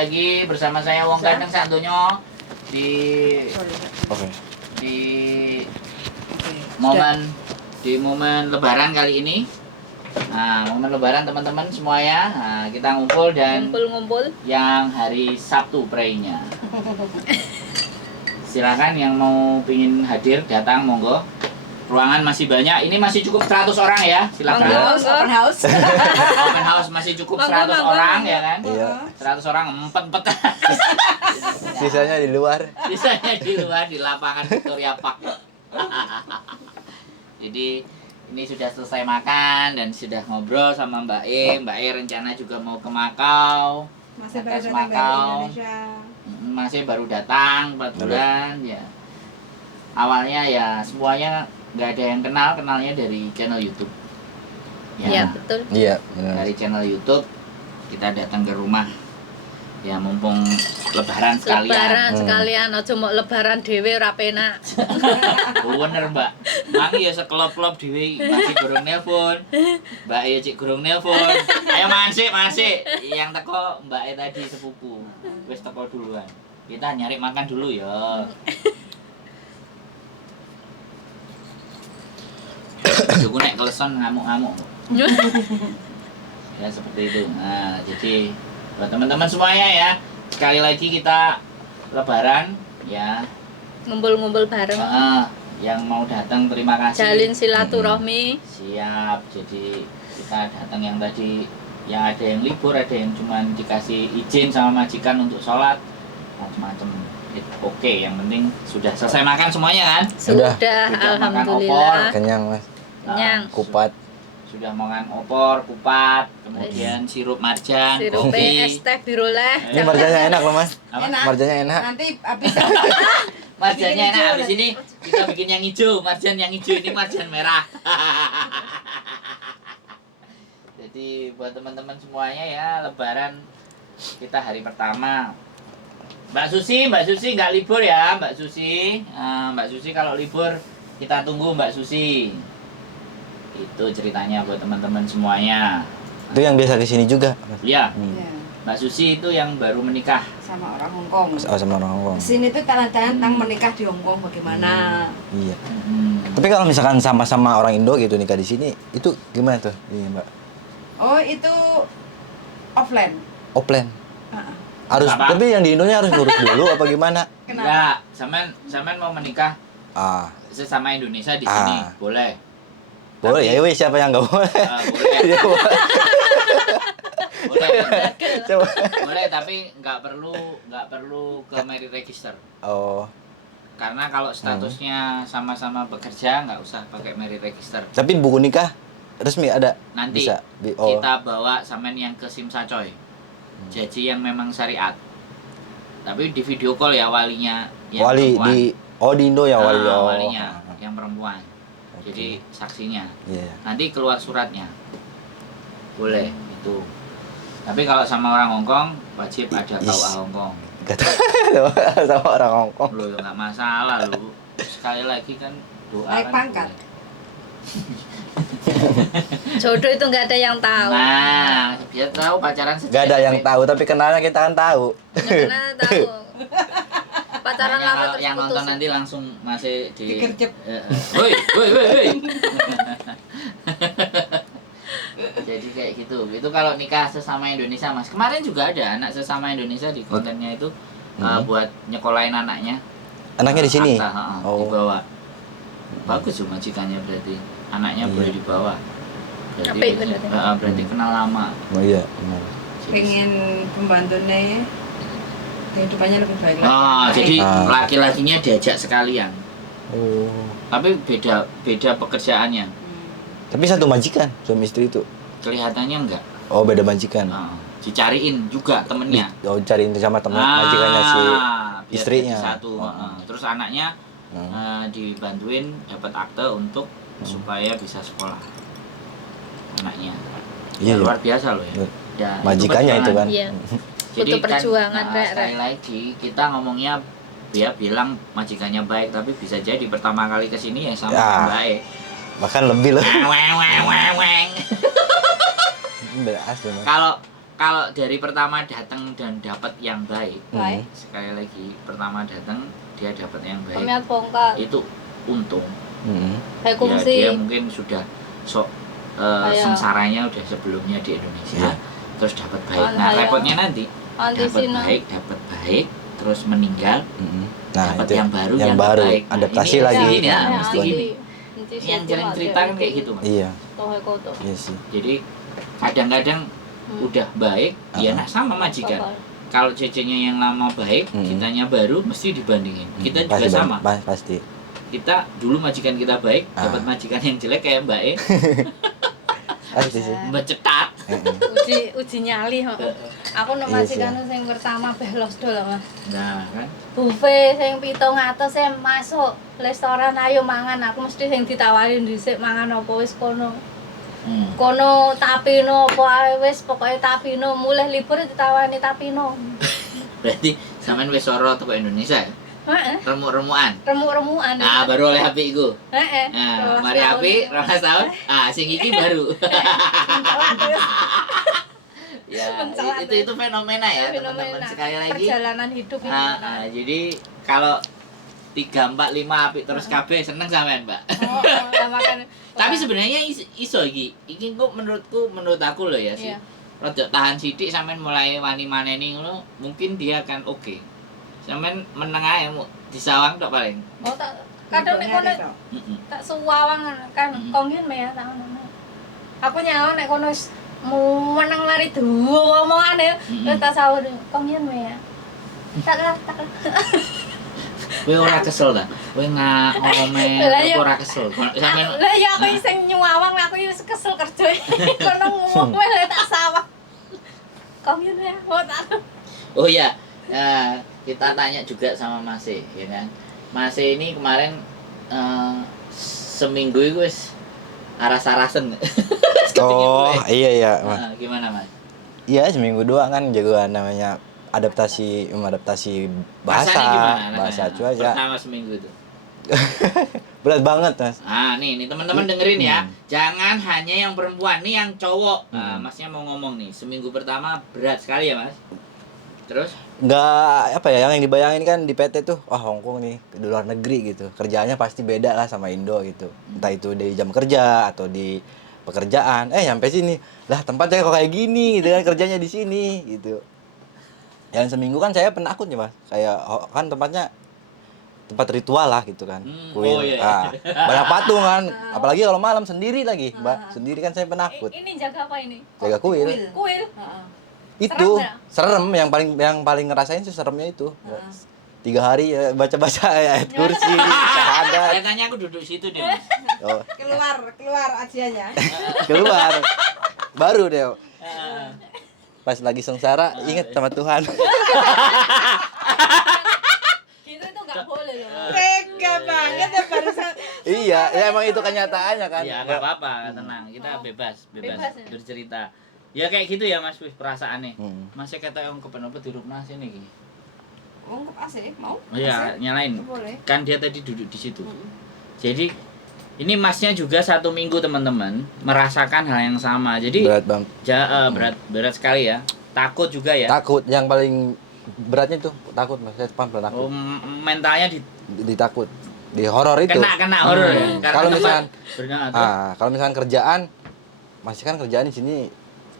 lagi bersama saya Wong Ganteng Santonyo di momen Lebaran kali ini. Nah, momen Lebaran teman-teman semuanya, nah, kita ngumpul dan ngumpul yang hari Sabtu praynya. Silakan yang mau pingin hadir datang monggo. Ruangan masih banyak. Ini masih cukup 100 orang ya. Silakan. Open house. Open house masih cukup 100 orang ya kan? Iya. 100 orang empet-empet. Sisanya di luar. Sisanya di luar di lapangan Victoria Park. Jadi ini sudah selesai makan dan sudah ngobrol sama Mbak E. Mbak E rencana juga mau ke Makau. Masih baru Tes datang dari Makau. Indonesia. Masih baru datang 4 bulan ya. Awalnya ya semuanya nggak ada yang kenalnya dari channel YouTube. Iya, betul. Iya, benar. Dari channel YouTube kita datang ke rumah. Ya mumpung lebaran sekalian. Lebaran sekalian, aja mau lebaran dhewe ora penak. Bener, Mbak. Mangi ya sekelop-kelop dhewe masih gurung nelpon. Mbak E cik gurung nelpon. Ayo masih. Yang teko Mbak E tadi sepupu. Wis teko duluan. Kita nyari makan dulu ya. Aku nek keleson ngamuk-ngamuk. Ya seperti itu. Nah, jadi buat teman-teman semuanya ya, sekali lagi kita lebaran ya. Ngumpul-ngumpul bareng. Yang mau datang terima kasih. Jalin silaturahmi. Siap. Jadi kita datang yang tadi yang ada yang libur, ada yang cuma dikasih izin sama majikan untuk sholat, macam-macam. Oke, yang penting sudah selesai makan semuanya kan? Sudah, Sudah makan alhamdulillah. Kenyang, Mas. Kenyang. Kupat. Sudah makan opor, kupat, kemudian sirup marjan, Sirup kopi. es teh biroleh. Ini marjannya enak loh, Mas. Apa? Enak. Marjannya enak. Nanti habis Marjannya Bikin enak. hijau Habis ini kita bikin yang hijau, marjan yang hijau ini marjan merah. Jadi buat teman-teman semuanya ya, lebaran kita hari pertama. Mbak Susi nggak libur ya, Mbak Susi. Mbak Susi kalau libur kita tunggu Mbak Susi. Itu ceritanya buat teman-teman semuanya. Itu yang biasa kesini juga. Iya, ya, Mbak Susi itu yang baru menikah. sama orang Hong Kong. Oh, sama orang Hongkong. Sini tuh tentang menikah di Hong Kong bagaimana? Iya. Tapi kalau misalkan sama-sama orang Indo gitu nikah di sini, itu gimana tuh? Iya, Mbak. Oh, itu offline. Offline. Heeh. Harus, Apa? tapi yang di Indonya harus ngurus dulu apa gimana? Enggak, sampean mau menikah Ah, sesama Indonesia di sini, boleh. boleh ya, weh, siapa yang nggak boleh? Boleh. Iya, boleh. Boleh. Coba. Boleh, tapi nggak perlu ke marriage register. Oh, Karena kalau statusnya sama-sama bekerja nggak usah pakai marriage register. tapi buku nikah resmi ada? Nanti Bisa. kita bawa sampean yang ke Simsa Coy. Jadi yang memang syariat. Tapi di video call ya walinya yang Wali perempuan. di Indo ya wali. Oh. Walinya yang perempuan. Jadi saksinya. Iya. Nanti keluar suratnya. Boleh itu. Tapi kalau sama orang Hongkong wajib ada KUA Hongkong. Gak tahu sama orang Hongkong. Lo ya nggak masalah lo. Sekali lagi kan doa Naik kan pangkat. boleh. Jodoh itu nggak ada yang tahu. Nah, biar tahu pacaran sejak Gak ada yang SMP. tahu, tapi kenalnya kita kan tahu. Karena tahu. Pacaran Makanya lama kalau terus yang putus. nonton nanti langsung masih di Digercep. Woi. Jadi kayak gitu. Itu kalau nikah sesama Indonesia, Mas. Kemarin juga ada anak sesama Indonesia di kontennya itu buat nyekolahin anaknya. Anaknya di sini. Akta, Oh. dibawa. Bagus tuh majikannya berarti. Anaknya Iya. boleh dibawa. Apik bener. Berarti kenal lama. Oh iya, benar. Pengen pembantunya kehidupannya lebih baik lagi. Jadi Ah. laki-lakinya diajak sekalian. Oh. Tapi beda pekerjaannya. Tapi satu majikan, suami istri itu. Kelihatannya enggak. Oh, beda majikan. Dicariin juga temennya. Oh, cariin sama teman majikannya si biar istrinya. jadi satu. Oh. Terus anaknya dibantuin dapat akte untuk supaya bisa sekolah. Anaknya. Iya, Luar biasa loh ya. Iya. Ya, Majikannya itu kan. Iya. Jadi Butuh perjuangan, kan, Rek, sekali lagi kita ngomongnya dia bilang majikannya baik, tapi bisa jadi pertama kali kesini yang sama Ya. baik. Bahkan lebih loh. Weng. Beda asli, Mas. Kalau kalau dari pertama datang dan dapat yang baik, Baik. sekali lagi pertama datang dia dapat yang baik, Kami bongkar. itu untung. Kayak Ya, kungsi. dia mungkin sudah Kayak- sengsaranya udah sebelumnya di Indonesia, Iya. terus dapat baik. Nah, Kayak- repotnya nanti Anti dapat baik, terus meninggal, Nah, dapat itu yang baru, yang yang baru, terbaik. Nah, adaptasi ini lagi. gini ya, Iya, mesti anti- gini. anti Yang satu jalan aja, cerita kan kayak itu. gitu, Mas. Iya, Tohe koto. iya sih. Jadi kadang-kadang udah baik, ya nah sama majikan. Bakal. Kalau cecenya yang lama baik, kitanya baru mesti dibandingin. Kita juga Pasti, sama. Pasti. Kita dulu majikan kita baik, Ah. dapat majikan yang jelek kayak Mbak E, Pasti sih. Mbak cetak. Uji nyali. Aku nek Iya masih sih. kan sing pertama belos dol Mas. Nah, kan. Buffet sing 700 e masuk restoran ayo mangan, aku mesti sing ditawarin dhisik mangan apa wis kono. Kono tapino apa ae wis pokoke tapino, mulai libur ditawani tapino. Berarti sampean wis ora teko Indonesia ya? Heeh. Remuk-remukan. Remuk-remukan. Ah, baru oleh HP iku. Heeh. Nah, mari HP 12 tahun. Ah, sing iki baru. Ya, Mencelat, itu fenomena ya, teman-teman. fenomena. Sekali lagi. Perjalanan hidup ini. Jadi kalau 3, 4, 5 apik terus kabeh seneng sampean, Mbak. Oh, ya makan. Tapi sebenarnya iso iki. Iki kok menurut aku loh ya sih. Iya. Rada tahan sithik sampean mulai wani maneni ngono, mungkin dia akan oke. Sampean meneng ae disawang tok paling. Oh, tak kadang nek kono Heeh. tak suwawang kan kongin me ya tak ngono. Aku nyawa nek kono wis meneng lari duwe omongane terus tak sahur kongin me ya. Tak. Kowe ora kesel ta? Kowe ngomel Lah, iya. ora kesel. Sampean Lah ya aku sing nyuwawang aku wis kesel kerja. Kono ngomel tak sawang. Kongin me. Oh tak. Oh iya. Nah, kita tanya juga sama Mas E, ya kan. Mas E ini kemarin seminggu itu wis aras-arasen. Oh, iya, Mas. Nah, gimana, Mas? Iya, seminggu doang kan jagoan namanya adaptasi bahasa, Rasanya gimana? bahasa Rasanya? cuaca. Pertama seminggu itu. Berat banget, Mas. Ah, nih teman-teman dengerin ya. Jangan hanya yang perempuan, nih yang cowok. Nah, Masnya mau ngomong nih, seminggu pertama berat sekali ya, Mas. Terus? Nggak apa ya, yang dibayangin kan di PT tuh, wah Hongkong nih di luar negeri gitu. Kerjaannya pasti beda lah sama Indo gitu. Entah itu di jam kerja atau di pekerjaan. Nyampe sini, lah tempatnya kok kayak gini gitu kan, kerjanya di sini gitu. Yang seminggu kan saya penakut nih, Mas. Kayak kan tempatnya tempat ritual lah gitu kan. Kuil. Oh, iya. Banyak patung kan. Apalagi kalau malam sendiri lagi, Mbak. Sendiri kan saya penakut. Ini jaga apa ini? Jaga kuil. Kuil. Itu Serem serem yang paling ngerasain sih seremnya itu. 3 hari ya, baca-baca ayat kursi, syahadat. Kayaknya aku duduk situ deh, Mas. Oh, Keluar ajiannya. keluar. Baru deh. Pas lagi sengsara inget sama Tuhan. Gitu itu nggak boleh loh. Tega banget ya barusan. Iya, ya emang itu kenyataannya kan. Ya nggak apa-apa, tenang. Kita bebas Bebas, ya. bercerita. Ya kayak gitu ya Mas, wis perasaannya. Hmm. Masih kata yang kepenapa di rumah sini iki. Mau ke AC, mau? Oh iya, nyalain. Boleh. Kan dia tadi duduk di situ. Jadi ini Masnya juga 1 minggu teman-teman merasakan hal yang sama. Jadi Berat banget. berat sekali ya. Takut juga ya. Takut, yang paling beratnya tuh takut, Mas. Saya pernah Oh, takut. mentalnya Ditakut. Di horor itu. kena horor ya. Karena Kalau tempat misalkan berenang, kalau kerjaan masih kan kerjaan di sini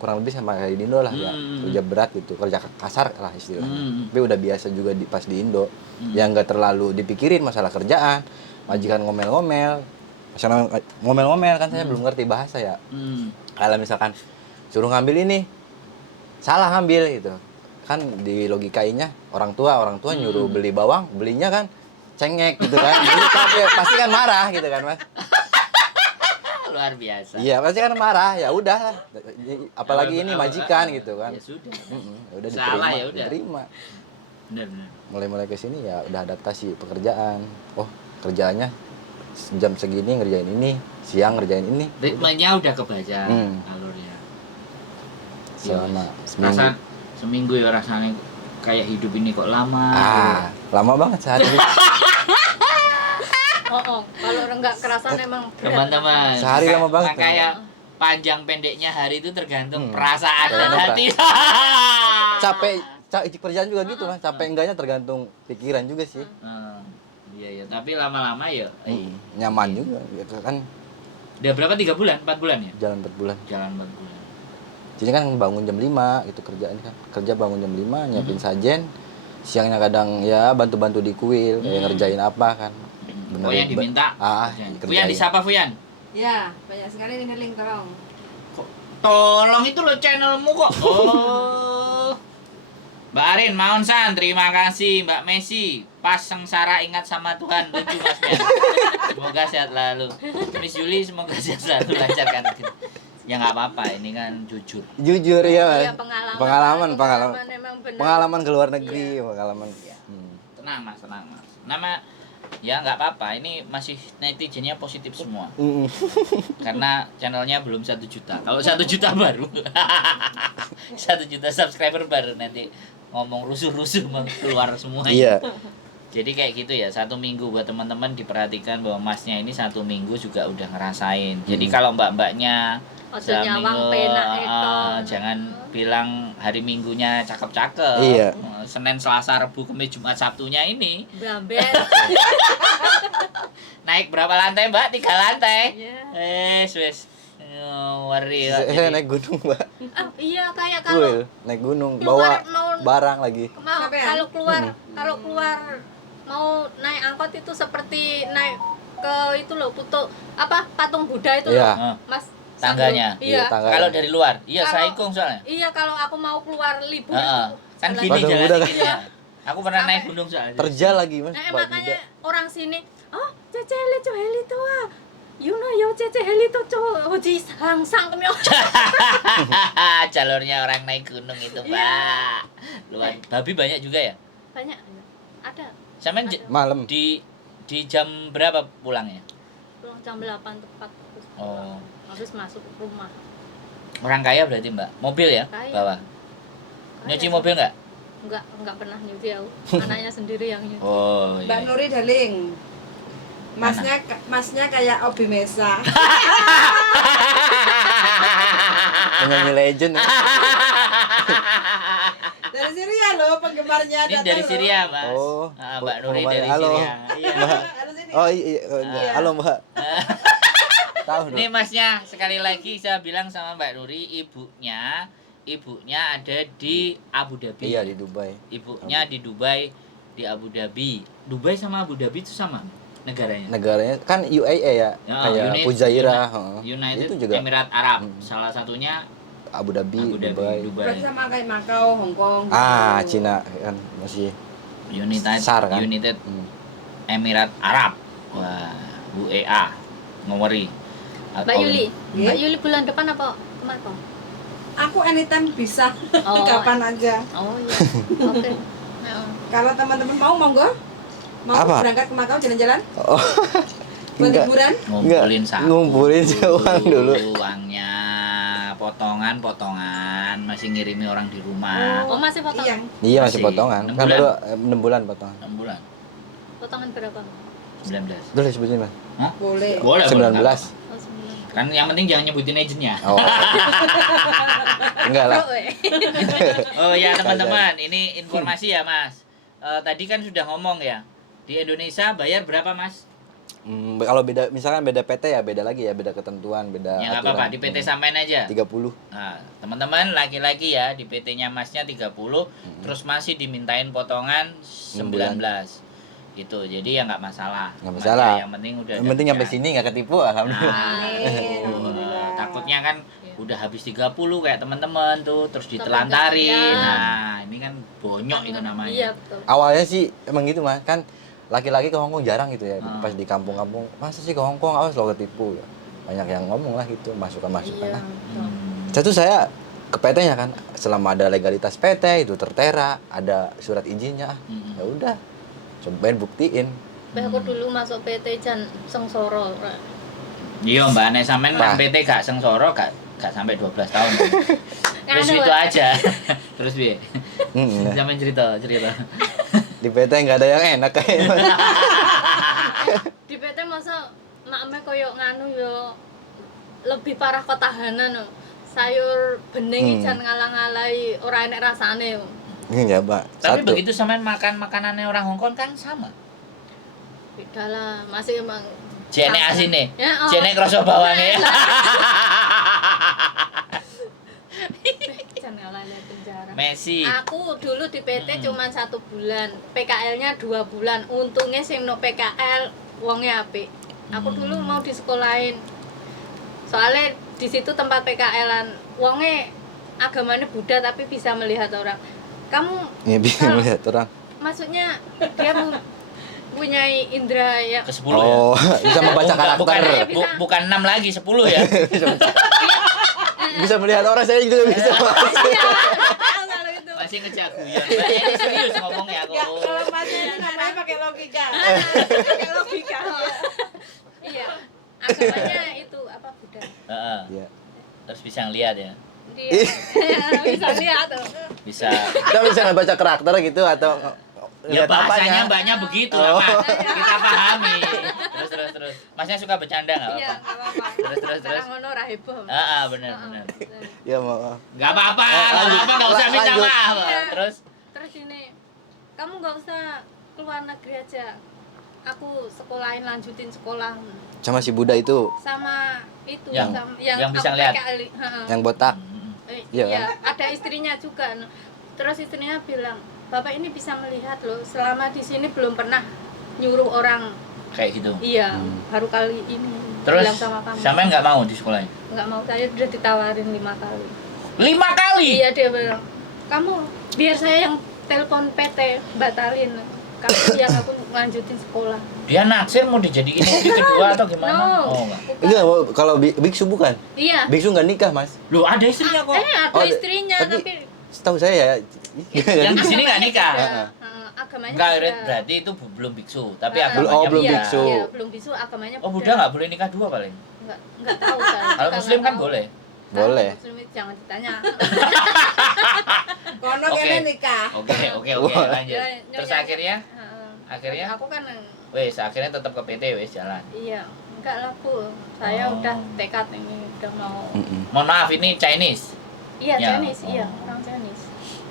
kurang lebih sama kayak di Indo lah ya. Kerja berat gitu, kerja kasar lah istilahnya. Tapi udah biasa juga pas di Indo. Yang nggak terlalu dipikirin masalah kerjaan, majikan ngomel-ngomel. Masalah ngomel-ngomel kan saya belum ngerti bahasa ya. Kalau misalkan suruh ngambil ini, salah ngambil gitu. Kan di logikainya orang tua nyuruh beli bawang, belinya kan cengek gitu kan. Jadi capek, pasti kan marah gitu kan, Mas. luar biasa. Iya, pasti kan marah. Ya udah. Apalagi ini majikan gitu kan. Ya sudah. Ya udah Salah, diterima, ya udah. diterima. Benar. Mulai ke sini ya udah adaptasi pekerjaan. Oh, kerjaannya jam segini ngerjain ini, siang ngerjain ini. Ritmenya udah kebaca alurnya. Selama Rasa seminggu. seminggu ya rasanya kayak hidup ini kok lama. Lama banget sehari. Oh, kalau enggak kerasan emang berat. Teman-teman. Sehari lama banget. Kayak panjang pendeknya hari itu tergantung perasaan dan Tergantung hati. capek kerjaan juga gitu Mas, capek enggaknya tergantung pikiran juga sih. Iya, tapi lama-lama ya Nyaman juga ya kan. udah berapa 3 bulan 4 bulan ya Jalan 4 bulan. jalan 4 bulan. Jadi kan bangun jam 5 itu kerjaan kan. Kerja bangun jam 5 nyiapin sajen. Siangnya kadang ya bantu-bantu di kuil, kayak ngerjain apa kan. Fuyan diminta. Fuyan disapa Fuyan. Ya, banyak sekali ini link tolong. Tolong itu lo channelmu kok. Oh. Mbak Arin, Maun San, terima kasih. Mbak Messi, pas sengsara ingat sama Tuhan. Lucu Mas Mian. Semoga sehat lalu. Miss Yuli, semoga sehat selalu, lancarkan. Ya nggak apa-apa, ini kan jujur. Jujur ya Mas. Iya, Pengalaman emang bener. pengalaman ke luar negeri, pengalaman. Tenang Mas. Nama ya nggak apa-apa, ini masih netizennya positif semua. Karena channelnya belum 1 juta. Kalau 1 juta baru 1 juta subscriber baru nanti ngomong rusuh-rusuh keluar semua. Iya. Jadi kayak gitu ya, 1 minggu buat teman-teman diperhatikan bahwa masnya ini 1 minggu juga udah ngerasain. Jadi kalau mbak-mbaknya Ojo nyawang penak itu. jangan bilang hari Minggunya cakep-cakep. Iya. Senin, Selasa, Rabu, Kamis, Jumat, Sabtunya ini Blamben. naik berapa lantai Mbak? 3 lantai. Iya. Wes. Worry. Saya naik gunung, Mbak. Iya kayak kalau Naik gunung keluar bawa barang lagi. kalau keluar mau naik angkot itu seperti naik ke itu loh patung Buddha itu Iya. loh Mas Tangganya. Iya. Tangganya. Kalau dari luar, iya Kalau- saikung soalnya. Iya kalau aku mau keluar libur Kan jalan- gini Patung jalan Buddha kan? dikitnya. Aku pernah Sampai- naik gunung soalnya. Terjal lagi, Mas. Nah, Pak makanya Buddha. orang sini, oh, cece heli to you know yo cece heli to hoji sang kemyo. Jalurnya orang naik gunung itu, Mbak. Luar babi banyak juga ya? Banyak. Ada. Sampai Malam. di jam berapa pulangnya? Pulang jam 8 tepat. Oh. Habis masuk rumah. Orang kaya berarti, Mbak. Mobil ya? Kaya. Bawa. Nyuci mobil nggak? Enggak pernah nyuci aku. Anaknya sendiri yang nyuci. Oh, Mbak iya. Nuri darling. Masnya kayak Obi Mesa. Penyanyi legend. Ya. Dari Syria loh penggemarnya Ini datang dari loh. Syria, Mas. Oh, Mbak Nuri penggemar. dari Halo. Syria. Iya. Harus ini. Oh iya. Iya. Halo, Mbak. Tahu Ini dong. Masnya sekali lagi saya bilang sama Mbak Nuri, ibunya ada di Abu Dhabi. Iya di Dubai. Ibunya di Dubai, di Abu Dhabi. Dubai sama Abu Dhabi itu sama negaranya. Negaranya kan UAE ya, kayak Fujairah. United Itu juga Emirat Arab. Salah satunya Abu Dhabi, Abu Dhabi, Dubai. Berarti sama kayak Makau, Hong Kong. Ah, gitu. Cina kan masih United SAR kan? United Hmm. Emirat Arab. Wah, UEA. Ngeri. Mbak Yuli, Iya. Mbak Yuli bulan depan apa kemana? Aku anytime bisa. Oh. Kapan aja. Oh iya. Oke. Kalau teman-teman mau monggo. Mau Apa? berangkat ke Makau jalan-jalan? Oh. Buat Enggak. liburan? Ngumpulin saku. Ngumpulin uang dulu. Uangnya potongan masih ngirimi orang di rumah. Oh, masih potong. Iya. Iya masih Masih. potongan. 6 Kan bulan. baru 6 bulan potongan. 6 bulan. Potongan berapa? 19. Boleh sebutin, Mas. Hah? Boleh. Boleh. 19. Oh, 9. Kan yang penting jangan nyebutin agentnya. Oh. Enggak lah. Oh ya teman-teman, ini informasi ya Mas. Tadi kan sudah ngomong ya. Di Indonesia bayar berapa Mas? Kalau beda misalkan beda PT ya beda lagi ya, beda ketentuan, beda Ya nggak apa-apa, di PT samain aja. 30. Nah, teman-teman laki-laki ya di PT-nya Masnya 30, terus masih dimintain potongan 19. Gitu. Jadi ya nggak masalah. Nggak masalah. Yang penting udah Yang penting sampai sini nggak ketipu, alhamdulillah. Amin. Alhamdulillah. Takutnya kan udah habis 30 kayak teman-teman tuh terus Sampai ditelantarin. ya. Nah, ini kan bonyok itu namanya. Iya, betul. Awalnya sih emang gitu, Mas. Kan laki-laki ke Hongkong jarang gitu ya. Ah. Pas di kampung-kampung, masa sih ke Hongkong awas lo ketipu ya. Banyak yang ngomong lah gitu, masukan-masukan Iya. lah. betul. Saya ke PT-nya kan, selama ada legalitas PT itu tertera, ada surat izinnya, ya udah, cobain buktiin. Aku dulu masuk PT Jan Sengsoro. Iya Mbak Ane sampean nang Bah. PT gak sengsoro gak sampai 12 tahun. Terus Anu, itu Pak. aja. Terus piye? Nah, Sampean cerita. di PT nggak ada yang enak kayaknya. Di PT masa makme koyo nganu yo lebih parah ketahanan no. Sayur bening jan ngalang-alai ora enek rasane. Iya, Mbak. Tapi Satu. begitu sampean makan makanannya orang Hongkong kan sama. Beda lah, masih emang Jene asine. Ya, oh. Jene kroso bawange. jan ngalang-alai penjara. Messi. Aku dulu di PT cuma 1 bulan, PKL-nya 2 bulan. Untungnya sing no PKL wonge apik. Aku dulu mau disekolahin. Soalnya di situ tempat PKL-an, wonge agamanya Buddha tapi bisa melihat orang. Kamu Iya, bisa kalau- melihat orang. maksudnya dia mempunyai indera yang Ke-10 ya. Oh, bisa membaca Bukan, karakter. bukan 6 lagi, 10 ya. Bisa melihat orang, saya juga bisa. Mas. kalau itu. Masih ngejagoyan. Mbak, ini serius ngomong ya Ya, kok. kalau masih ini namanya pakai logika. Pakai logika. Iya. Agamanya itu apa Buddha. Heeh. Iya. Terus bisa ngeliat ya. Dia bisa lihat tuh. Bisa. Kita bisa baca karakter gitu atau Ya lihat bahasanya apanya. mbaknya begitu Oh. lah, Mas. Kita pahami. Terus. Masnya suka bercanda enggak Iya, apa-apa? enggak apa-apa. Terus. Sekarang ngono ora heboh. Heeh, benar. Ya, maaf. Enggak apa-apa, Lanjut. enggak usah minta Lanjut. maaf. Iya. Terus Terus ini, kamu nggak usah keluar negeri aja. Aku sekolahin lanjutin sekolah Sama si Buddha itu sama itu Yang- sama, yang bisa aku lihat? PKL, heeh. yang botak. Iya. Iya, ada istrinya juga. Terus istrinya bilang, "Bapak ini bisa melihat loh. Selama di sini belum pernah nyuruh orang." kayak gitu. Iya, baru kali ini Terus bilang sama kamu. sampean enggak mau di sekolah? Nggak mau, saya udah ditawarin 5 kali. 5 kali. Iya, dia bilang, "Kamu biar saya yang telepon PT batalin. Kamu yang aku lanjutin sekolah." Dia naksir mau dijadiin istri kedua atau gimana? No. Oh, enggak. Bukan. Enggak, kalau biksu bukan. Iya. Biksu nggak nikah, Mas. Loh, ada istrinya kok. Ada Oh, istrinya tapi- tapi Setahu saya ya. Yang di sini nggak nikah. beda. Agamanya Enggak, beda. berarti itu belum biksu, tapi Ah, agamanya oh, belum iya, beda. biksu. Iya, belum biksu, agamanya Oh, Buddha nggak boleh nikah 2 paling. Enggak tahu saya. Kalau juga muslim nggak kan tahu. boleh. Boleh. Kalau muslim itu jangan ditanya. Kono Oke. kene nikah. Oke, Wah. lanjut. Ya, Terus nyonya- akhirnya Heeh. Akhirnya? Aku kan akhirnya tetap ke PT wes jalan. iya, enggak lah Bu. Saya Oh. udah tekad ini udah mau. Mohon maaf, ini Chinese. Iya, Ya, Chinese, iya, oh. orang Chinese.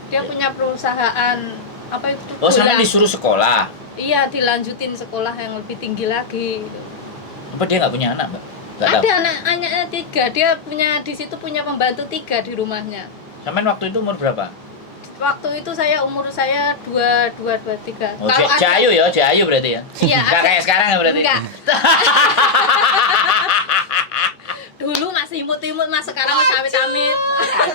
Dia punya perusahaan apa itu? Oh, sama gula. disuruh sekolah. Iya, dilanjutin sekolah yang lebih tinggi lagi. Gitu. Apa dia nggak punya anak, Mbak? Nggak tahu. Ada anaknya 3, dia punya di situ punya pembantu 3 di rumahnya. Sampean waktu itu umur berapa? Waktu itu umur saya 23. Oh, Jayu ya, Jayu berarti ya. Iya, Nggak ada- kayak sekarang ya berarti. Enggak. Dulu masih imut-imut, Mas, sekarang wis amit-amit.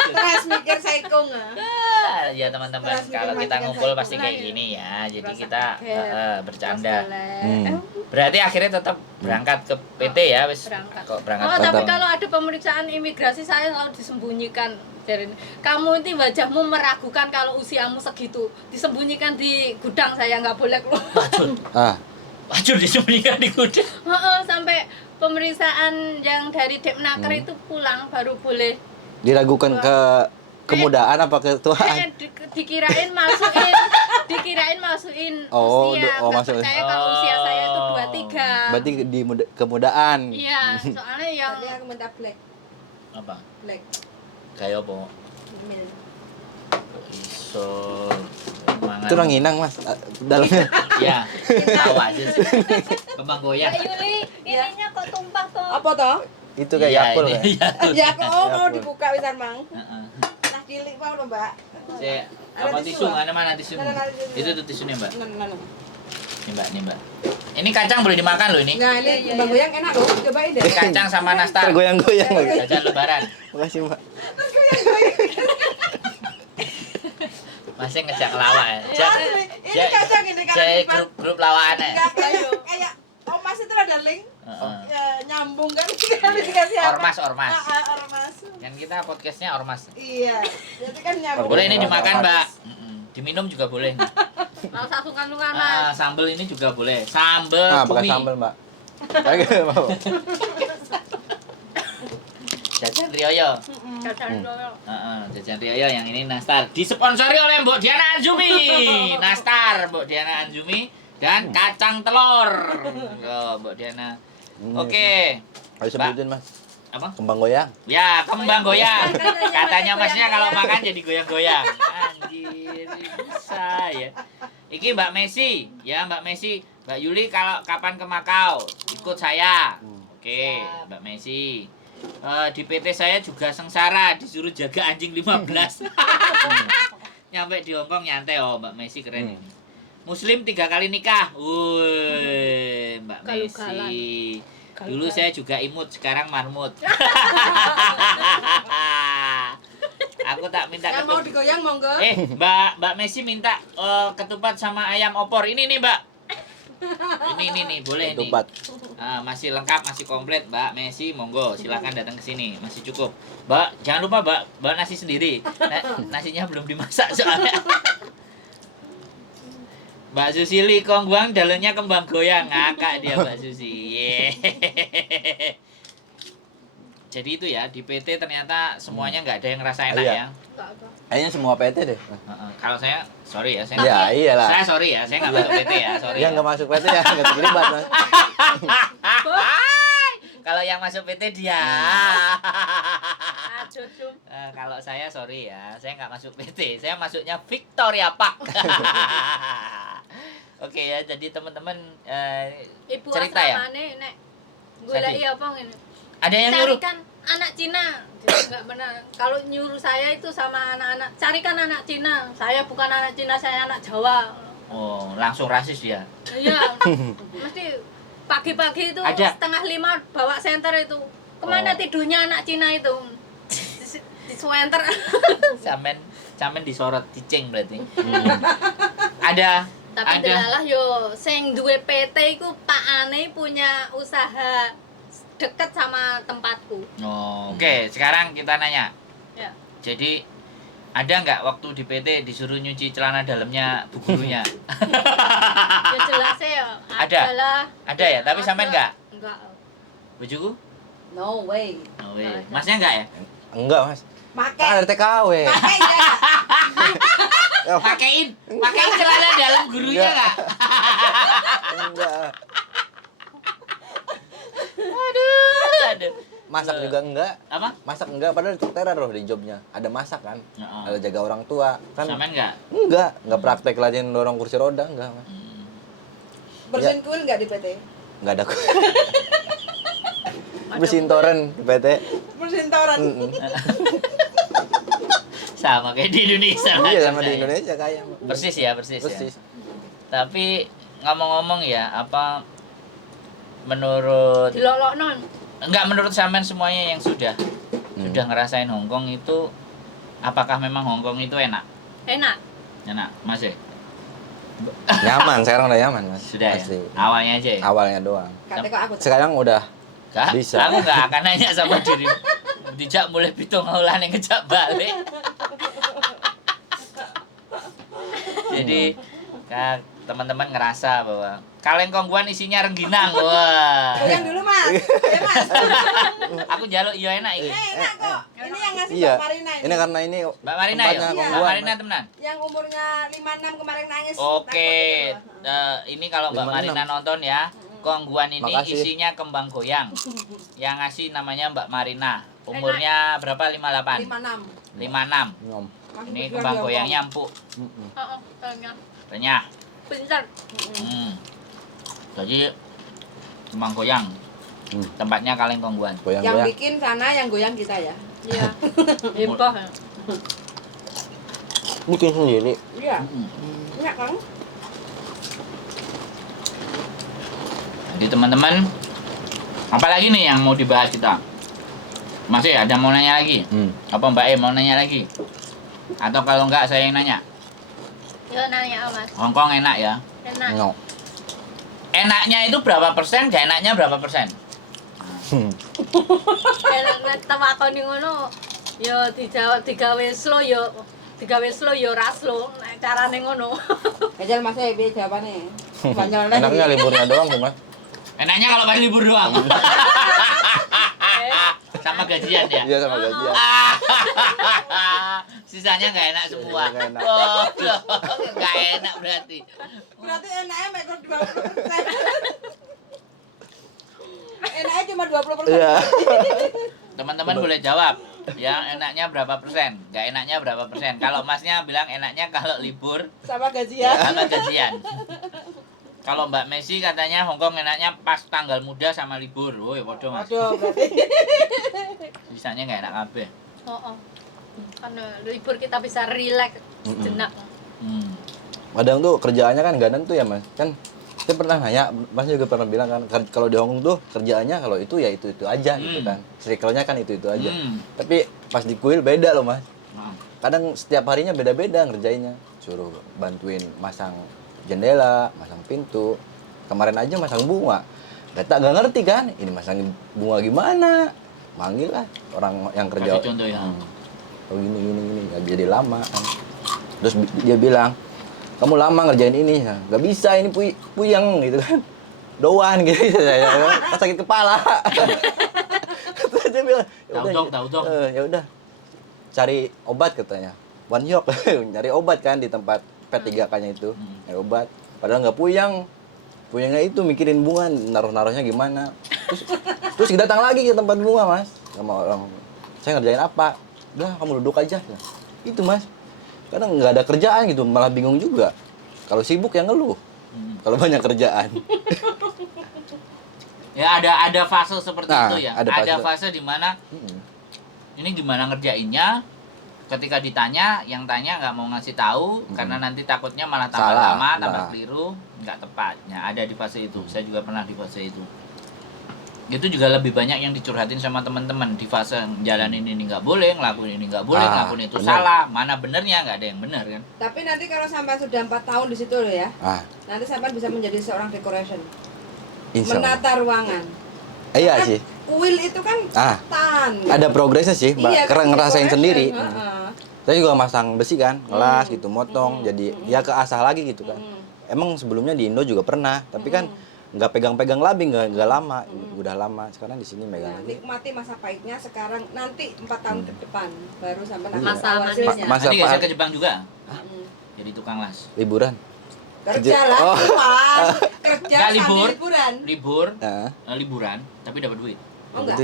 Stres mikir saikung. Ah, ya teman-teman, Terus kalau mikir kita majikan ngumpul saya. pasti kayak gini ya. Jadi Rasa kita kaget. bercanda. Hmm. Berarti akhirnya tetap berangkat ke PT ya, wis. Berangkat. Kok berangkat? Oh, ke- tapi Tetap. kalau ada pemeriksaan imigrasi saya selalu disembunyikan. Jadi, kamu ini wajahmu meragukan kalau usiamu segitu. Disembunyikan di gudang, saya nggak boleh keluar. Wajur, Ah, wajur disembunyikan di gudang. Heeh, sampai pemeriksaan yang dari Depnaker itu pulang baru boleh. diragukan ke kemudaan apa ketuaan? Dikirain masukin Oh, usia. oh, Nggak masuk. percaya kalau usia saya itu Oh. 23. Berarti di kemudaan. Iya, soalnya yang Tadi aku minta black. Apa? Black. Kayak apa? Mil. Iso mangan. Itu ranginang, Mas. Dalamnya. Ya, tahu aja sih. Kembang goyang. Mbak Yuli, ininya kok tumpah toh? Apa toh? Itu kayak Iya, Yakul ini kan? Yakult. Ya aku mau Yapul. dibuka wisan mang. Heeh. Nah cilik mau lho, Mbak. Saya Ada apa tisu, tisu? ah? Mana tisu? Ada tisu. Itu tuh tisunya, Mbak. Nah. Nih, Mbak. Ini kacang boleh dimakan loh ini. Nah, ini kembang goyang enak loh. Cobain deh. Kacang sama nastar. Tergoyang-goyang lagi. Jajan lebaran. Makasih, Mbak. Masih ngejak lawak ya. Jak, Ini kacang ini kalau Saya dimakan. grup lawakan ya. Enggak kayak Omas itu ada link Heeh. nyambung kan sekali dikasih apa? Ormas, ormas. Ormas. Kan kita podcastnya ormas. Iya. Jadi kan nyambung. Boleh ini dimakan, Mbak. Diminum juga boleh. Mau sungkan-sungkan, Mas. Sambel ini juga boleh. Sambel Ah, pakai cumi. sambal, Mbak. Saya mau. Jajan Rioyo. Jajan dulu. Jajan Rioyo yang ini nastar. Disponsori oleh Mbok Diana Anjumi. Nastar Mbok Diana Anjumi dan kacang telur. Yo, Mbok Diana. Oke. Ayo sebutin, Mas. Apa? Kembang goyang. Ya, kembang goyang. Katanya Katanya masih masnya kalau goyang-goyang. makan jadi goyang-goyang. Anjir, bisa ya. Iki Mbak Messi, ya Mbak Messi. Mbak Yuli kalau kapan ke Makau, ikut saya. Oke, Siap. Mbak Messi. Di PT saya juga sengsara, disuruh jaga anjing 15. Nyampe di Hongkong nyantai, oh Mbak Messi keren ini. Muslim 3 kali nikah. Wuih, Mbak Galugalan. Messi. Dulu Galugalan. saya juga imut, sekarang marmut. Aku tak minta Yang mau ketupat. digoyang monggo. Mbak Messi minta ketupat sama ayam opor. Ini nih, Mbak. Ini nih, boleh nih. Ketupat. Masih lengkap, masih komplit, Mbak Messi. Monggo, silakan datang ke sini. Masih cukup. Mbak, jangan lupa, Mbak, bawa nasi sendiri. Nasinya belum dimasak soalnya. Mbak Susili Kongguang dalamnya kembang goyang, ngakak dia Mbak Susi. Yeay. Jadi itu ya, di PT ternyata semuanya nggak ada yang ngerasa enak Iya. ya. Enggak. Kayaknya semua PT deh. Kalau saya, sorry ya, saya Ya, iyalah. saya sorry ya, saya nggak masuk PT ya, sorry. Yang Ya. nggak masuk PT ya nggak terlibat, Mas. Kalau yang masuk PT dia. Aduh, Cum. Kalau saya sorry ya, saya nggak masuk PT, saya masuknya Victoria Park. Oke ya, jadi teman-teman Ibu cerita ya. asramane nek goleki apa ngene. Ada yang nyuruh. Carikan anak Cina. Enggak benar. Kalau nyuruh saya itu sama anak-anak, carikan anak Cina. Saya bukan anak Cina, saya anak Jawa. Oh, langsung rasis dia. Iya. Mesti pagi-pagi itu Ada. 4:30 bawa senter itu. Kemana Oh. tidurnya anak Cina itu? Di senter. Sampean disorot cicing berarti. Ada Tapi delalah yo sing duwe PT iku pakane punya usaha deket sama tempatku. Oh, oke, sekarang kita nanya. Ya. Jadi ada nggak waktu di PT disuruh nyuci celana dalamnya bu gurunya? Ya jelas ya. Ada? Adalah. Ada ya, tapi sampean nggak? Enggak. Bujuku? No way. Oh, iya. Masnya nggak ya? Enggak, Mas. Make. Kan ada TKW. Pakai ya. Ya, Pakein celana dalam gurunya Nggak. nggak? enggak. Aduh. Masak juga enggak. Apa? Masak enggak, padahal tertera loh di jobnya. Ada masak kan? Heeh. Ada jaga orang tua. Kan Sampean nggak? enggak praktek latihan dorong kursi roda, enggak, Mas. Bersihin kuil nggak di PT? Enggak ada. Bersihin toren di PT. Bersihin toren. Mm-mm. Sama kayak di Indonesia. Iya, lah sama di saya. Indonesia kayak. Persis ya, persis. Persis. Ya. Tapi ngomong-ngomong ya, apa menurut Diloloknon. enggak menurut sampean semuanya yang sudah ngerasain Hongkong itu, apakah memang Hongkong itu enak? Enak. Enak, Mas ya? Nyaman, sekarang udah nyaman, Mas. Sudah Pasti. ya? Awalnya aja ya? Awalnya doang. Kata kok aku. Sekarang udah Kak, bisa. aku nggak akan nanya sama diri. Dijak mulai pitung ulan yang ngejak balik. Jadi teman-teman ngerasa bahwa kaleng kongguan isinya rengginang. Wah. Goyang dulu mas. Ya mas. Aku jaluk iya enak ini. Enak kok. Ini yang ngasih Iya. Mbak Marina ini. Ini karena ini Mbak Marina ya? tempatnya Mbak Kongguan, Marina Mas. temenan. Yang umurnya 56 kemarin nangis. Oke, takut gitu. ini kalau Mbak 56. Marina nonton ya, Kongguan ini Makasih. isinya kembang goyang. Yang ngasih namanya Mbak Marina. Umurnya berapa? 58. 56. 56. Nyom. Masih Ini berjuang kembang di goyangnya Hongkong. empuk, Mm-mm. Heeh, banyak. renyah. Pintar. Jadi kembang goyang. Tempatnya Kaleng Kongguan. Yang Goyang-goyang. bikin sana, yang goyang kita ya. Iya. Heboh. Ya. Bikin sendiri. Iya. Enak kan? Jadi teman-teman, apalagi nih yang mau dibahas kita? Masih ada mau nanya lagi? Apa Mbak E mau nanya lagi? Atau kalau enggak saya yang nanya? Ya nanya Mas. Hongkong enak ya? Enak. No. Enaknya itu berapa persen? Gak enaknya berapa persen? Enak nek takoni ngono ya dijawab digawe slow yo ora slow nek carane ngono. Ejal mas piye jawabane? Banyak Enaknya liburnya doang sih, Mas. Enaknya kalau pas libur doang. Sama gajian ya? Iya sama gajian. Sisanya nggak enak semua. Nggak enak. Oh, nggak enak berarti. Berarti enaknya mek 20%. Enaknya cuma 20%. Iya. Teman-teman boleh jawab. Yang enaknya berapa persen? Nggak enaknya berapa persen? Kalau masnya bilang enaknya kalau libur Sama gajian. sama gajian. Kalau Mbak Messi katanya Hongkong enaknya pas tanggal muda sama libur. Woi, waduh Mas. Aduh, berarti. Sisanya nggak enak kabeh. Oh, karena libur kita bisa relax sejenak. Kadang tuh kerjaannya kan nggak nentu ya mas. Kan saya pernah nanya, mas juga pernah bilang kan kalau di Hongkong tuh kerjaannya kalau itu ya itu aja gitu kan. Circle-nya kan itu aja. Tapi pas di kuil beda loh mas. Kadang setiap harinya beda-beda ngerjainnya. Suruh bantuin masang jendela, masang pintu. Kemarin aja masang bunga. Gak ngerti kan, ini masang bunga gimana? Manggil lah orang yang kerja. Kasih contoh ya. Oh gini, gak jadi lama kan. Terus dia bilang, kamu lama ngerjain ini, ya. Gak bisa ini puyeng gitu kan. Doan gitu, saya sakit kepala. Terus dia bilang, Tahu dong. Ya udah, cari obat katanya. One yok, nyari obat kan di tempat P3K-nya itu, nyari obat. Padahal nggak puyeng. Puyengnya itu mikirin bunga, naruh-naruhnya gimana. Terus kita datang lagi ke tempat bunga mas, sama orang. Saya ngerjain apa? Udah, kamu duduk aja. Itu mas. Kadang nggak ada kerjaan gitu, malah bingung juga. Kalau sibuk ya ngeluh. Kalau banyak kerjaan. Ya ada fase seperti Nah, itu ya. ada Ada fase. fase di mana ini gimana ngerjainnya. Ketika ditanya, yang tanya nggak mau ngasih tahu karena nanti takutnya malah tambah Salah, lama, tambah nah. keliru, nggak tepatnya. Ada di fase itu. Saya juga pernah di fase itu. Itu juga lebih banyak yang dicurhatin sama teman-teman di fase jalanin ini nggak boleh, ngelakuin ini nggak boleh, ngelakuin itu bener. salah. Mana benernya, nggak ada yang bener kan? Tapi nanti kalau sampai sudah 4 tahun di situ loh ya, Ah, nanti sampai bisa menjadi seorang decoration. insya Allah. Menata ruangan. Iya Kan sih. Kuil itu kan Ah, tan. ada progresnya sih, Mbak. Iya, Karena kan ngerasain decoration, sendiri. heeh. Saya juga masang besi kan, ngelas gitu, motong, jadi ya keasah lagi gitu kan. Emang sebelumnya di Indo juga pernah, tapi kan nggak pegang-pegang labing, nggak lama, udah lama. Sekarang di sini megang Nah, lagi. nikmati masa pahitnya sekarang, nanti 4 tahun ke depan baru sampai Iya. Masa hasilnya. manisnya. Masa Nanti geser apa? ke Jepang juga. Mm. Jadi tukang las. Liburan. Kerja lah, Oh. Mas. Kerja Nggak sambil libur. liburan. Libur, Nah, liburan, tapi dapat duit. Mau nggak?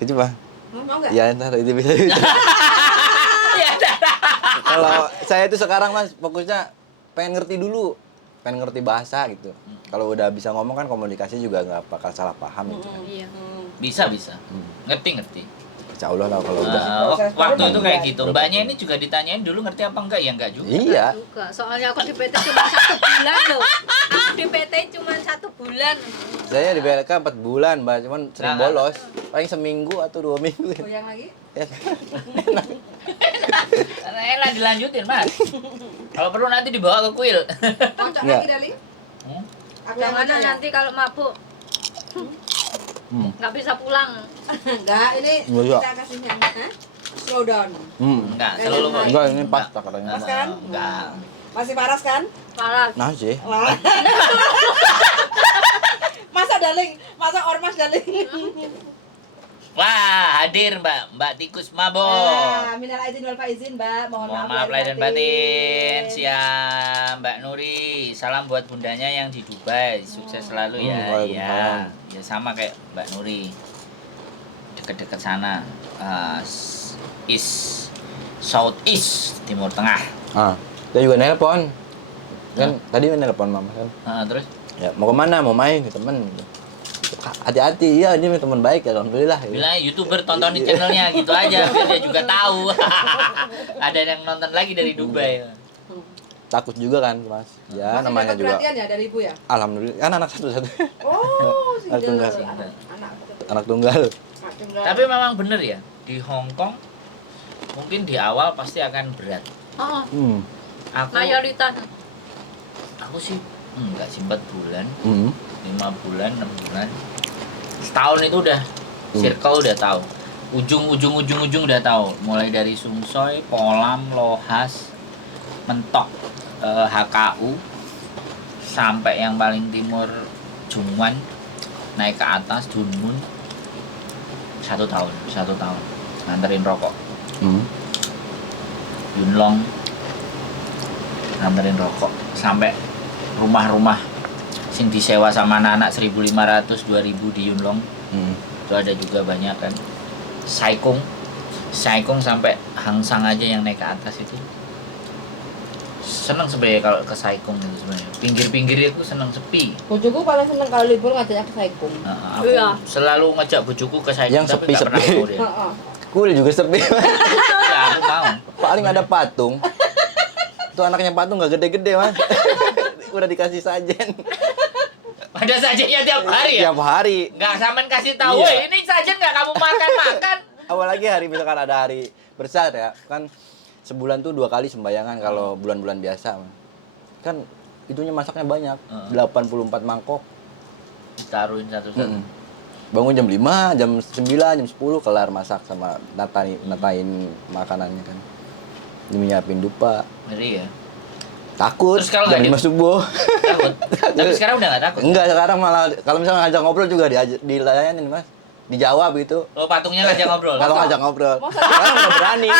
Ke Jepang. Mau nggak? Ya ntar itu bisa. Kalau saya itu sekarang mas fokusnya pengen ngerti dulu, pengen ngerti bahasa gitu. Kalau udah bisa ngomong kan komunikasi juga nggak bakal salah paham gitu. Iya. Bisa. Ngerti. Insya Allah lah kalau udah. Proses Waktu baru itu kayak memulai. gitu. Mbaknya ini juga ditanyain dulu ngerti apa enggak? Ya enggak juga. Iya. Juga. Soalnya aku di PT cuma 1 bulan loh. Aku di PT cuma 1 bulan. Saya di BLK 4 bulan, Mbak, cuman sering Nah, bolos. Paling seminggu atau 2 minggu. Goyang lagi? Ya. Enak dilanjutin, Mas. Kalau perlu nanti dibawa ke kuil. Kocok Nggak. lagi, Dali? Hmm? Aku yang Jangan ngocok ya? nanti kalau mabuk nggak bisa pulang. Enggak, ini Nggak. kita kasihnya. Hah? Slow down. Enggak, selalu Enggak, ini pas takarannya. Pas kan? Enggak. Masih paras kan? Parah. Nah sih. Wah. Masa Daling? Masa ormas Daling? Wah, hadir Mbak Tikus Mabok. Nah, minal aidin wal faizin, Mbak. Mohon Mohon maaf lahir dan batin. Siap, Mbak Nuri. Salam buat bundanya yang di Dubai. Sukses selalu ya. Waalaikumsalam. Ya sama kayak Mbak Nuri. Deket-deket sana. South East, Timur Tengah. Ah, saya juga nelpon. Kan tadi nelpon mama kan. Terus Ya, mau kemana? Mau main ke temen gitu. Hati-hati, iya dia teman baik ya, alhamdulillah. Gitu. bilang YouTuber tonton di channelnya gitu aja biar dia juga tahu. Ada yang nonton lagi dari Dubai. Takut juga kan, Mas. Ya, Masih namanya dapat juga. perhatian ya dari ibu ya? Alhamdulillah, kan anak satu-satu. Oh, Anak tunggal. Anak Anak tunggal. tunggal. Tapi memang bener ya, di Hong Kong mungkin di awal pasti akan berat. Oh, Aku mayoritas. sih enggak sih 4 bulan, Hmm. 5 bulan, 6 bulan. Setahun itu udah circle udah tahu. Ujung udah tahu. Mulai dari Sumsoi, Polam, Lohas, Mentok, HKU sampai yang paling timur Jungwan, naik ke atas Dunmun. 1 tahun nganterin rokok. Yunlong nganterin rokok sampai rumah-rumah sing disewa sama anak-anak 1.500 2.000 di Yunlong. Itu ada juga banyak kan. Saikung sampai Hangsang aja yang naik ke atas itu. Seneng sebenarnya kalau ke Saikung itu sebenarnya. Pinggir-pinggir itu seneng sepi. Bojoku paling seneng kalau libur ngajaknya ke Saikung. Aku Iya. selalu ngajak bojoku ke Saikung Yang tapi nggak pernah sepi-sepi. mau dia. Heeh. Kuil juga sepi. Ya, aku mau. Paling ada patung. Tuh anaknya patung nggak gede-gede mas. Udah dikasih sajen. Ada sajennya tiap hari ya? Tiap hari. Nggak sampean kasih tahu, Iya. ini sajen nggak kamu makan. Apalagi hari misalkan ada hari besar ya kan, sebulan tuh 2 kali sembayangan kalau bulan-bulan biasa Mas. Kan itunya masaknya banyak, 84 mangkok. Ditaruhin satu-satu. Bangun jam 5, jam 9, jam 10 kelar masak sama natain makanannya kan. Nyiapin dupa. Ngeri ya? Takut Terus kalau jam nggak 5 subuh. Takut? Tapi sekarang udah nggak takut? Enggak, sekarang malah kalau misalnya ngajak ngobrol juga dilayanin Mas. Dijawab gitu. Oh, patungnya ngajak ngobrol? Kalau ngajak ngobrol. Sekarang udah berani.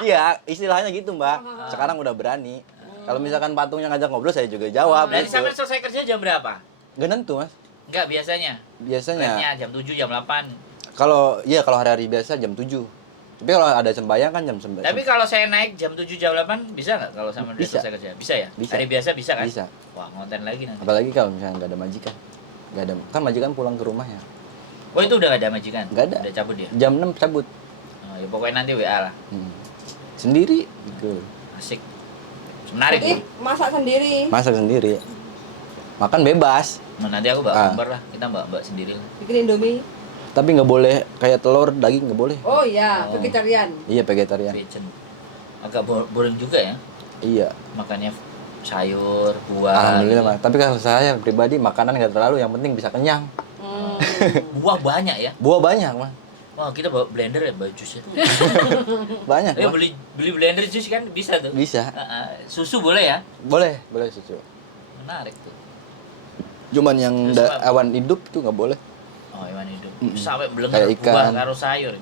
Iya, istilahnya gitu, Mbak. Sekarang udah berani. Kalau misalkan patungnya ngajak ngobrol, saya juga jawab. Dari gitu. sampai selesai kerja jam berapa? Nggak nentu, Mas. Enggak, biasanya? Biasanya. Biasanya jam 7, jam 8. Kalau hari-hari biasa jam 7. Tapi kalau ada sembahyang kan jam 9. Tapi kalau saya naik jam 7, jam 8, bisa nggak kalau sama dia Bisa. selesai kerja? Bisa ya? Bisa. Hari biasa bisa kan? Bisa. Wah, ngonten lagi nanti. Apalagi kalau misalnya nggak ada majikan. Nggak ada. Kan majikan pulang ke rumah ya. Oh, itu udah nggak ada majikan? Nggak ada. Udah cabut dia? Jam 6 cabut. Oh, ya pokoknya nanti WA lah. Sendiri gitu. Asik. Menarik. Jadi masak sendiri. Masak sendiri. Makan bebas. Nah, nanti aku bawa gambar lah. Kita mbak sendiri lah. Bikin Indomie. Tapi nggak boleh kayak telur, daging nggak boleh. Oh iya, Oh. vegetarian. Iya, vegetarian. Vegan. Agak boring juga ya. Iya. Makannya sayur, buah. Alhamdulillah, gitu. Mas. Tapi kalau saya pribadi makanan nggak terlalu, yang penting bisa kenyang. Buah banyak ya. Buah banyak, Mas. Wah, kita bawa blender ya, bawa jus ya. Banyak, Mas. beli blender jus kan bisa tuh. Bisa. Susu boleh ya? Boleh susu. Menarik tuh. Cuman yang Terus apa? awan hidup tuh nggak boleh. Oh, hewan hidup. Sampai belum Kayak buah ikan. karo sayur.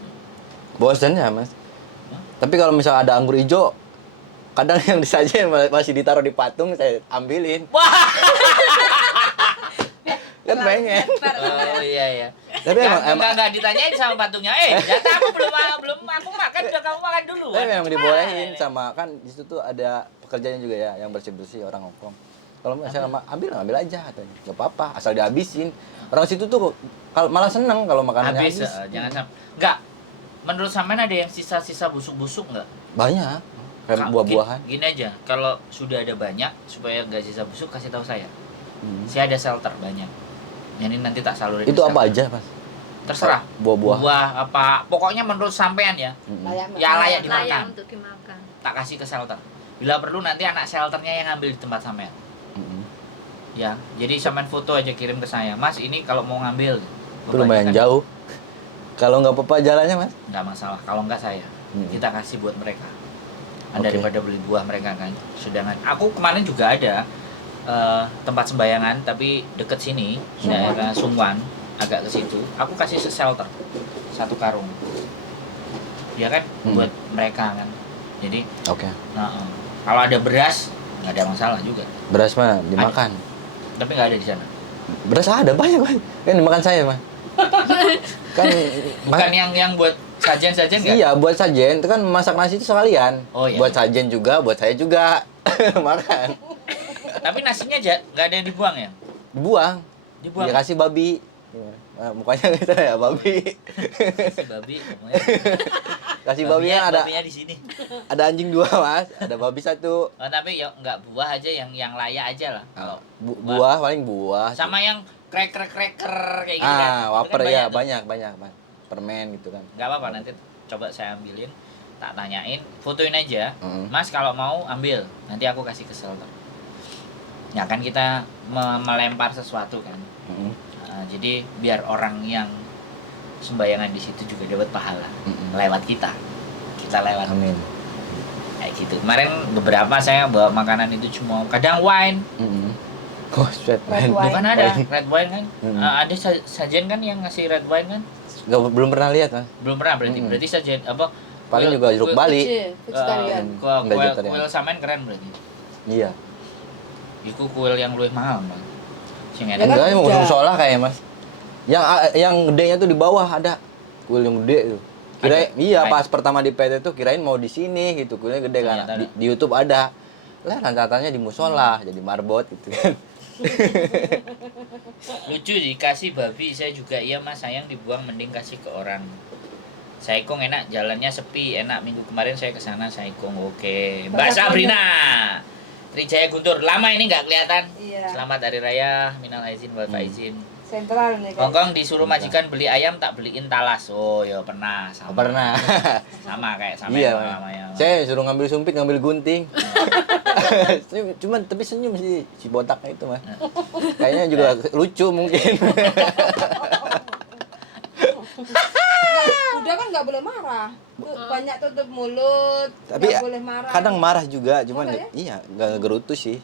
Bosannya, Mas. Tapi kalau misalnya ada anggur hijau, kadang yang disajikan masih ditaruh di patung, saya ambilin. Wah. Kan pengen. Oh iya. Tapi emang Enggak ditanyain sama patungnya. Jatah aku belum aku makan, udah kamu makan dulu. tapi memang dibolehin sama, kan di situ tuh ada pekerjanya juga ya, yang bersih-bersih orang Hongkong. Kalau misalnya ambil aja katanya. Enggak apa-apa, asal dihabisin. Orang situ tuh malah seneng kalau makanannya Habis, habis. jangan sampai. Enggak. Menurut sampean ada yang sisa-sisa busuk-busuk enggak? Banyak. Kayak buah-buahan. Gini aja, kalau sudah ada banyak supaya nggak sisa busuk kasih tahu saya. Saya ada shelter banyak. Ini nanti tak salurin. Itu ke apa shelter. aja, Mas? Terserah. Buah-buah. Buah apa, pokoknya menurut sampean ya. Layak Ya layak Layak dimakan. untuk dimakan. Tak kasih ke shelter. Bila perlu nanti anak shelternya yang ngambil di tempat sampean. Ya, jadi sampean foto aja kirim ke saya. Mas, ini kalau mau ngambil. Itu lumayan jauh. Kalau nggak apa-apa jalannya, Mas? Nggak masalah. Kalau nggak saya, kita kasih buat mereka. Oke. Daripada beli buah mereka kan. Sedangkan aku kemarin juga ada tempat sembayangan tapi deket sini, daerah Sungwan, agak ke situ. Aku kasih shelter 1 karung. Ya kan, buat mereka kan. Jadi, Oke. kalau ada beras nggak ada masalah juga. Beras mah dimakan. Tapi nggak ada di sana. Beras ada banyak, Mas. Kan dimakan saya, Mas. Kan Bukan yang buat sajian-sajian nggak? Iya, buat sajen. Itu kan masak nasi itu sekalian. Oh, iya. Buat sajen juga, buat saya juga. Makan. Tapi nasinya aja nggak ada yang dibuang ya? Dibuang. Dibuang. Dikasih babi. Mukanya gitu ya, babi. Si babi, pokoknya. Kasih babi kan ada babinya di sini. ada anjing 2, Mas. Ada babi 1. Oh, tapi ya nggak buah aja yang layak aja lah. Kalau Buah paling buah. sama yang cracker kayak gitu kan. Itu wafer kan ya, tuh. banyak, Mas. Permen gitu kan. Nggak apa-apa, nanti coba saya ambilin, tak tanyain, fotoin aja. Mm. Mas kalau mau ambil, nanti aku kasih ke shelter. Ya kan kita melempar sesuatu kan. Jadi biar orang yang sembayangan di situ juga dapat pahala lewat kita lewat. Amin. Kayak gitu. Kemarin beberapa saya bawa makanan itu cuma kadang wine. Oh, sweet Red man. wine. Bukan ada red wine kan? Mm-mm. Ada sajian kan yang ngasih red wine kan? Belum pernah lihat, Mas. Belum pernah berarti. Mm-mm. Berarti sajian apa? Paling juga jeruk Bali. Vegetarian. Enggak vegetarian. Kuil samen keren berarti. Iya. Iku kuil yang luwih mahal, Bang. Sing Ya kan enak. Enggak, mau udah. musola kayak, Mas. Yang gedenya tuh di bawah ada. kuil yang gede tuh. Kirain Ada? iya Ada. pas pertama di PT tuh kirain mau di sini gitu, kuilnya gede kan. Ternyata Di YouTube ada. Lah rencananya di musola jadi marbot gitu kan. Lucu dikasih babi saya juga iya mas, sayang dibuang mending kasih ke orang. Saikong enak, jalannya sepi, enak. Minggu kemarin saya kesana Saikong, oke. Mbak Sabrina, Trijaya Guntur, lama ini nggak kelihatan. Iya. Selamat Hari Raya, minal aizin wal faizin. Sentral nih Hongkong disuruh majikan beli ayam tak beliin talas. Oh ya pernah, sama. Pernah. Sama kayak sama Iya, yang Mas. namanya. Saya suruh ngambil sumpit, ngambil gunting. Cuman tapi senyum sih si botaknya itu, Mas. Kayaknya juga lucu mungkin. Udah kan nggak boleh marah. Tuh, banyak tutup mulut. Tapi nggak boleh marah. kadang marah juga, cuman Marah ya? iya nggak gerutu sih.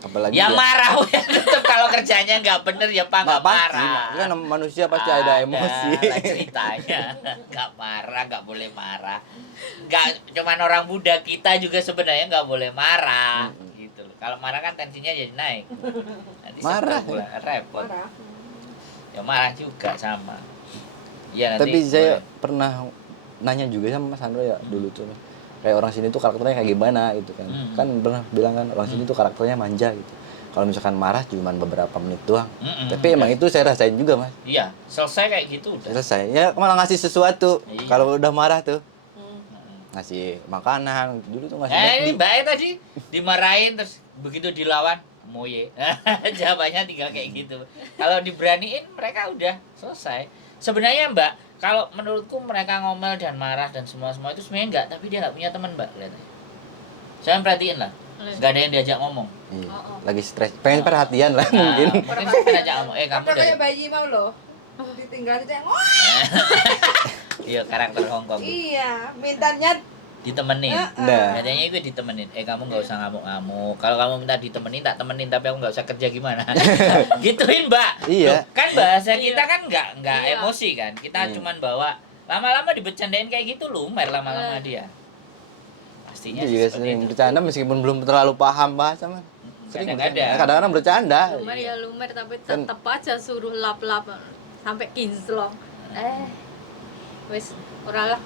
Apalagi Ya dia- marah ya tetep kalau kerjanya nggak bener ya pak nggak pasti, marah. kan manusia pasti ada emosi. lah ceritanya nggak marah, nggak boleh marah. Nggak cuman orang muda, kita juga sebenarnya nggak boleh marah gitu loh. Kalau marah kan tensinya jadi naik. Nanti Marah, sebel pula, repot. Marah. Ya marah juga sama. Iya nanti. Tapi saya boleh. pernah nanya juga sama Mas Andro ya dulu tuh. Kayak orang sini tuh karakternya kayak gimana gitu kan. Kan pernah bilang kan orang sini tuh karakternya manja gitu. Kalau misalkan marah cuma beberapa menit doang. Tapi emang itu saya rasain juga, Mas. Iya selesai kayak gitu udah. Selesai. Ya malah ngasih sesuatu. Iya. Kalau udah marah tuh ngasih makanan. Dulu tuh ngasih Ini McD. Mbak tadi dimarahin terus begitu dilawan moye. Jawabannya tinggal kayak gitu. Kalau diberaniin mereka udah selesai. Sebenarnya Mbak, kalau menurutku mereka ngomel dan marah dan semua itu sebenarnya enggak, tapi dia nggak punya teman Mbak, lihat aja. Saya perhatiin lah, nggak ada yang diajak ngomong. Iya. Oh, oh. Lagi stres. Pengen perhatian lah mungkin. Mungkin saya pengen ajak ngomong, kamu Ada dari kayak bayi mau loh. Ditinggal ditengok. Oh, iya karakter Hongkong iya, mintanya ditemenin. Nah. Biasanya itu ditemenin. Kamu nggak usah ngamuk-ngamuk. Kalau kamu minta ditemenin, tak temenin. Tapi aku nggak usah kerja gimana? Gituin Mbak. Iya. Loh, kan bahasa Iya. kita kan nggak Iya. emosi kan. Kita Iya. cuman bawa. Lama-lama dibercandain kayak gitu lumer lama-lama dia. Pastinya Itu juga seperti sering itu. bercanda meskipun belum terlalu paham bahasa, Mas. Sering Kadang-kadang. bercanda. Kadang-kadang bercanda. Lumer ya lumer tapi Kan- tetep aja suruh lap-lap sampai kinclong. Wis ora lah.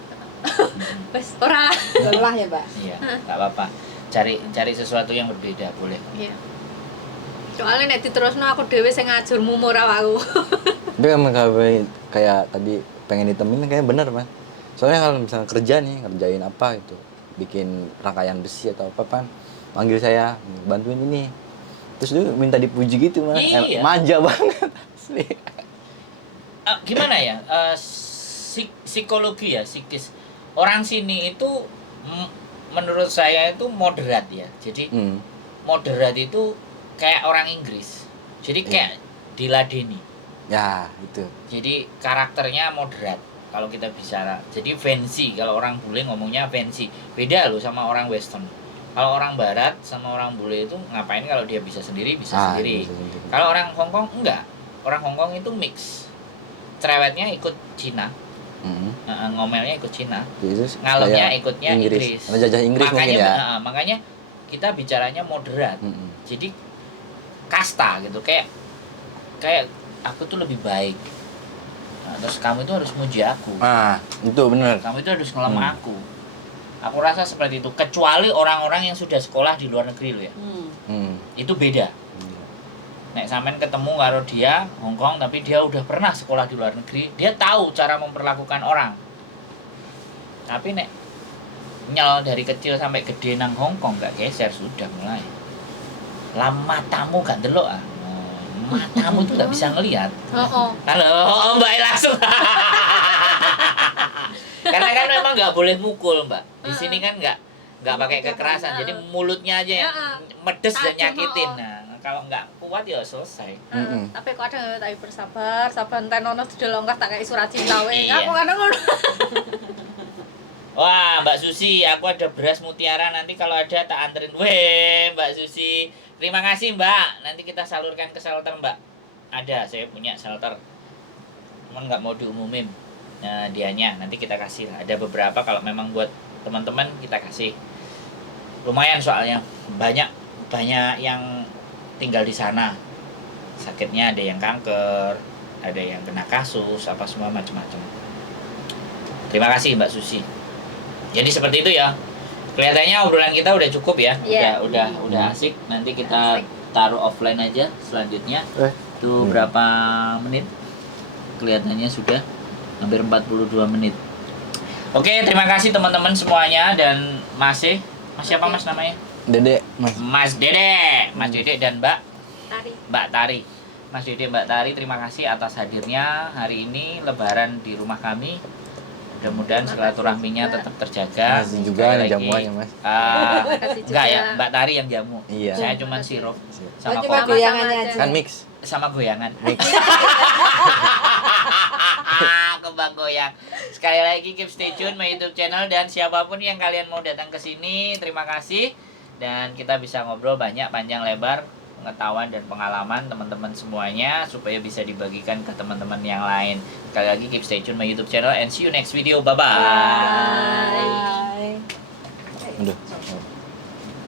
Wis ora lah. lelah ya, Mbak. Iya, nggak apa-apa. Cari sesuatu yang berbeda boleh. Iya. Soalnya nek diterusno aku dhewe sing ngajur mumur awakku. Tapi emang kayak tadi pengen ditemenin kayaknya bener, Mas. Soalnya kalau misalnya kerja nih, ngerjain apa itu, bikin rangkaian besi atau apa kan, panggil saya, bantuin ini. Terus dia minta dipuji gitu, Mas. Iya. Manja banget asli. Gimana ya? Psikologi ya, psikis. Orang sini itu menurut saya itu moderat ya. Jadi Hmm. moderat itu kayak orang Inggris. Jadi kayak diladeni. Ya, itu. Jadi karakternya moderat kalau kita bicara. Jadi fancy, kalau orang bule ngomongnya fancy. Beda loh sama orang western. Kalau orang barat sama orang bule itu ngapain kalau dia bisa sendiri, bisa sendiri. bisa sendiri. Kalau orang Hongkong enggak. Orang Hongkong itu mix. Cerewetnya ikut Cina, Hmm. ngomelnya ikut Cina, Terus ngalemnya kayak ikutnya Inggris. Sama jajah Inggris makanya, mungkin ya. makanya kita bicaranya moderat. Hmm. Jadi kasta gitu, kayak aku tuh lebih baik. Nah, terus kamu itu harus muji aku. Ah, itu bener. Kamu itu harus ngelem aku. Aku rasa seperti itu. Kecuali orang-orang yang sudah sekolah di luar negeri loh ya. Hmm. Itu beda. Nek sampean ketemu karo dia Hongkong tapi dia udah pernah sekolah di luar negeri, dia tahu cara memperlakukan orang. Tapi nek nyel dari kecil sampai gede nang Hongkong gak geser sudah mulai. Lah matamu gak delok ah. Matamu tuh gak bisa ngelihat. Heeh. Halo, Mbak langsung. Karena kan memang nggak boleh mukul, Mbak. Di sini kan nggak pakai kekerasan, jadi mulutnya aja yang medes dan Tajam, nyakitin. Nah, kalau nggak kuat ya selesai. Tapi kadang tak bersabar, sabar enten ono didelongkah tak kayak surat cinta wae. Iya. Aku kadang ngono. Wah, Mbak Susi, aku ada beras mutiara, nanti kalau ada tak anterin. Weh, Mbak Susi. Terima kasih, Mbak. Nanti kita salurkan ke shelter, Mbak. Ada, saya punya shelter. Cuman nggak mau diumumin. Nah, dianya nanti kita kasih lah. Ada beberapa kalau memang buat teman-teman kita kasih. Lumayan soalnya banyak yang tinggal di sana. Sakitnya ada yang kanker, ada yang kena kasus, apa semua macam-macam. Terima kasih Mbak Susi. Jadi seperti itu ya. Kelihatannya obrolan kita udah cukup ya. Iya. Udah asik. Nanti kita taruh offline aja selanjutnya. Itu berapa menit? Kelihatannya sudah hampir 42 menit. Oke, terima kasih teman-teman semuanya dan Mas siapa Mas namanya? Dede, Mas Dede, Mas Dede dan Tari. Mbak Tari. Mas Dede, Mbak Tari, terima kasih atas hadirnya hari ini lebaran di rumah kami. Mudah-mudahan silaturahminya tetap terjaga. Masih juga Sekali nih lagi, jamuannya, Mas. Makasih juga. Enggak ya, Mbak Tari yang jamu. Iya. Saya cuma sirup sama Cuma kopi goyangannya aja. Kan mix. sama goyangan. Kembang goyang. Sekali lagi keep stay tune my YouTube channel dan siapapun yang kalian mau datang ke sini, terima kasih dan kita bisa ngobrol banyak panjang lebar pengetahuan dan pengalaman teman-teman semuanya supaya bisa dibagikan ke teman-teman yang lain. Sekali lagi keep stay tune my YouTube channel and see you next video. Bye bye. Bye. Aduh.